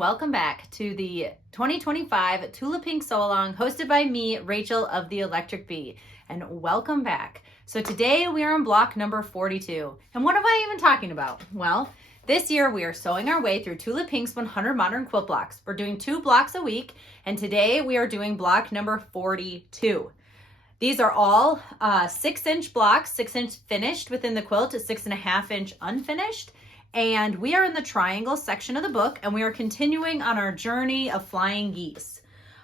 welcome back to the 2025 Tula Pink Sew Along hosted by me, Rachel of the Electric Bee, and welcome back. So today we are on block number 42. And what am I even talking about? Well, this year we are sewing our way through Tula Pink's 100 modern quilt blocks. We're doing 2 blocks a week, and today we are doing block number 42. These are all 6-inch blocks, 6-inch finished within the quilt, 6.5-inch unfinished. And we are in the triangle section of the book, and we are continuing on our journey of flying geese.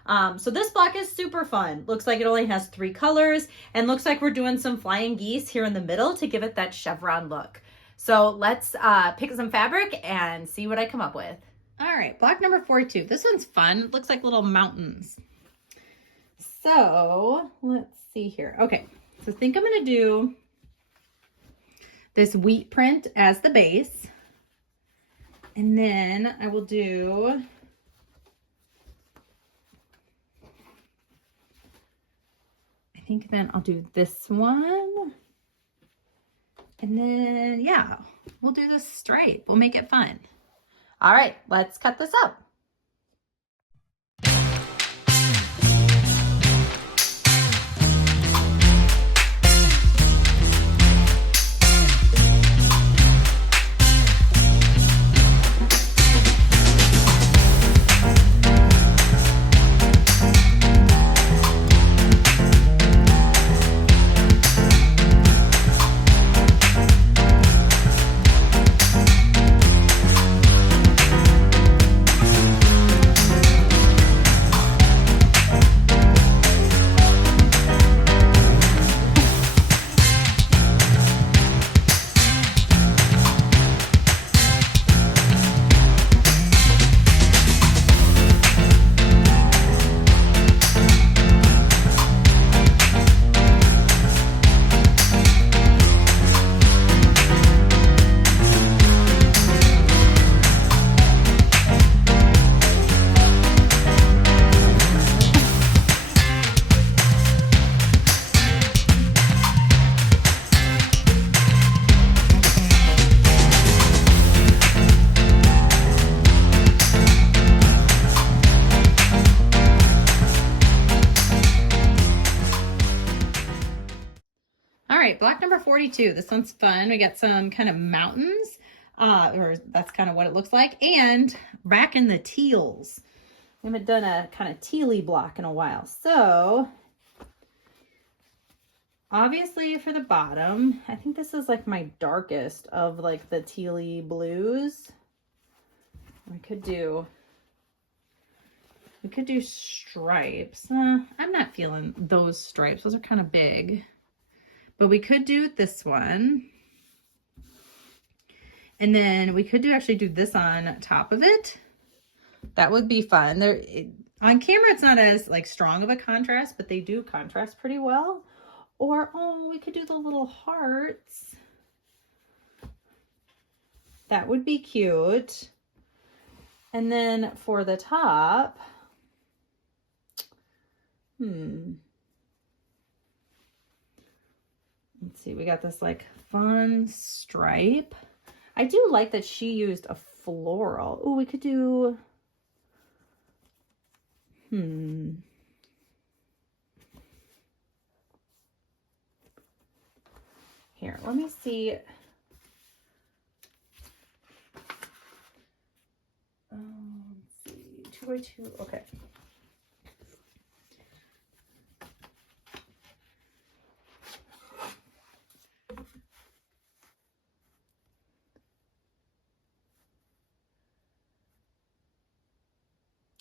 So this block is super fun. Looks like it only has 3 colors, and looks like we're doing some flying geese here in the middle to give it that chevron look. So let's pick some fabric and see what I come up with. All right, block number 42. This one's fun. It looks like little mountains. So let's see here. Okay, so I think I'm gonna do this wheat print as the base. And then I will do then I'll do this one. And then, yeah, we'll do this stripe. We'll make it fun. All right, let's cut this up. Block number 42. This one's fun. We got some kind of mountains, or that's kind of what it looks like, and racking the teals. We haven't done a kind of tealy block in a while. So obviously for the bottom, I think this is like my darkest of like the tealy blues. We could do stripes. I'm not feeling those stripes. Those are kind of big. But we could do this one. And then we could actually do this on top of it. That would be fun. On camera, it's not as like strong of a contrast, but they do contrast pretty well. Or, oh, we could do the little hearts. That would be cute. And then for the top, let's see, we got this like fun stripe. I do like that she used a floral. Oh, we could do, Here, let me see. Let's see, 2 by 2, okay.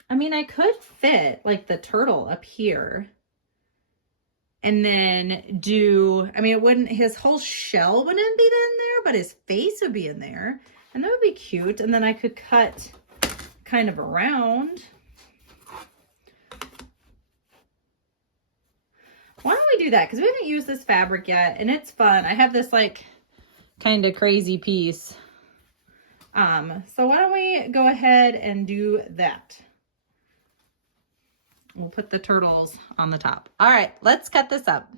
I mean, I could fit like the turtle up here and then do, I mean, it wouldn't, his whole shell wouldn't be in there, but his face would be in there, and that would be cute. And then I could cut kind of around. Why don't we do that? Because we haven't used this fabric yet, and it's fun. I have this like kind of crazy piece. So why don't we go ahead and do that? We'll put the turtles on the top. All right, let's cut this up.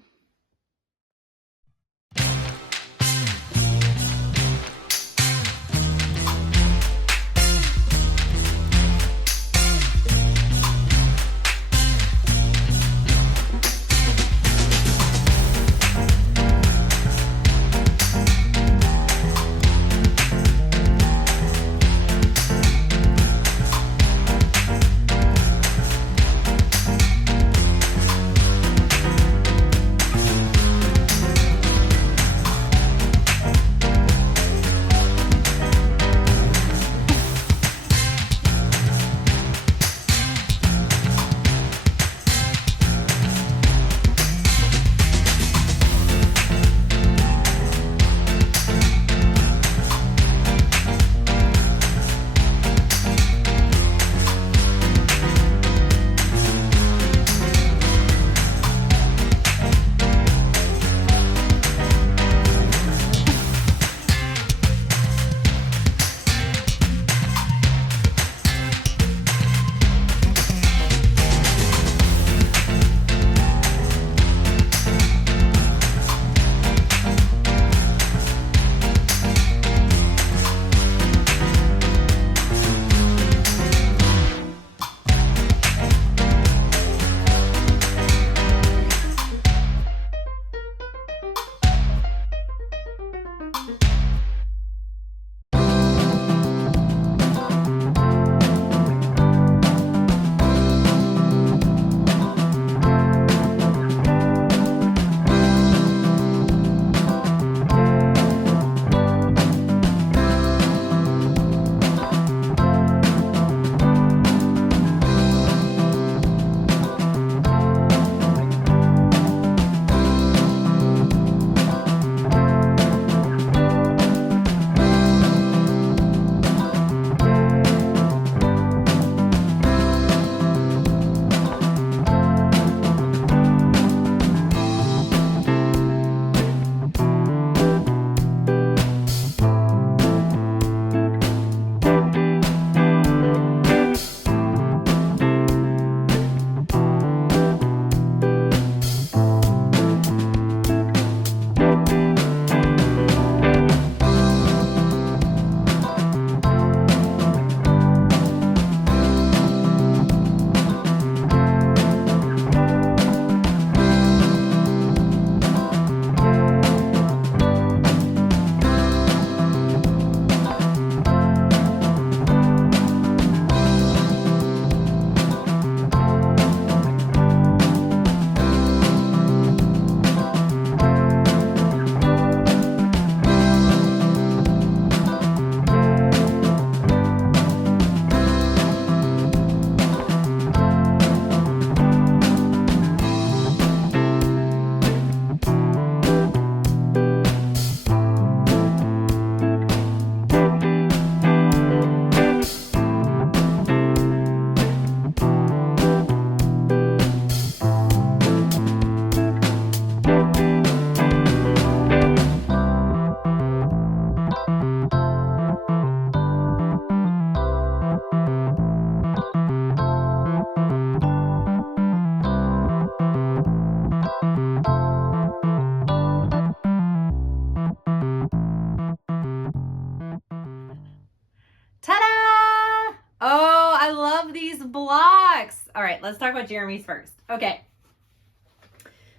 about Jeremy's first. Okay.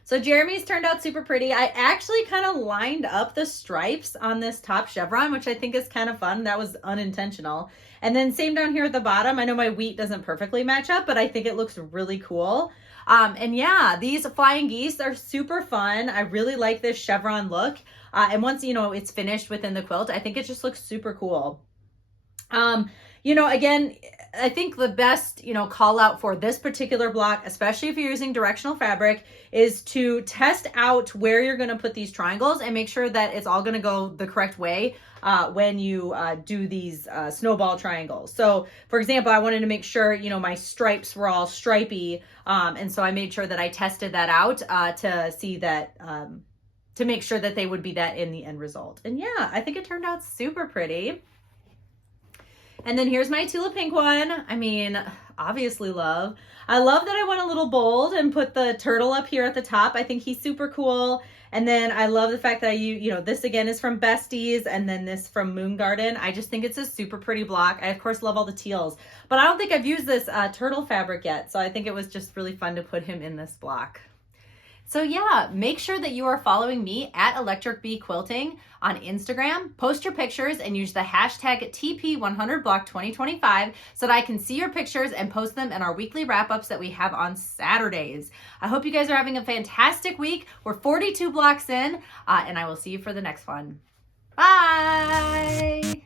So Jeremy's turned out super pretty. I actually kind of lined up the stripes on this top chevron, which I think is kind of fun. That was unintentional. And then same down here at the bottom. I know my wheat doesn't perfectly match up, but I think it looks really cool. And yeah, these flying geese are super fun. I really like this chevron look. And once, you know, it's finished within the quilt, I think it just looks super cool. You know, again, I think the best, you know, call out for this particular block, especially if you're using directional fabric, is to test out where you're going to put these triangles and make sure that it's all going to go the correct way when you do these snowball triangles. So for example, I wanted to make sure, you know, my stripes were all stripy. And so I made sure that I tested that out to see that, to make sure that they would be that in the end result. And yeah, I think it turned out super pretty. And then here's my Tula pink one. I mean, obviously love. I love that I went a little bold and put the turtle up here at the top. I think he's super cool. And then I love the fact that you know, this again is from Besties and then this from Moon Garden. I just think it's a super pretty block. I of course love all the teals, but I don't think I've used this turtle fabric yet. So I think it was just really fun to put him in this block. So yeah, make sure that you are following me at Electric Bee Quilting on Instagram. Post your pictures and use the hashtag TP100Block2025 so that I can see your pictures and post them in our weekly wrap-ups that we have on Saturdays. I hope you guys are having a fantastic week. We're 42 blocks in, and I will see you for the next one. Bye!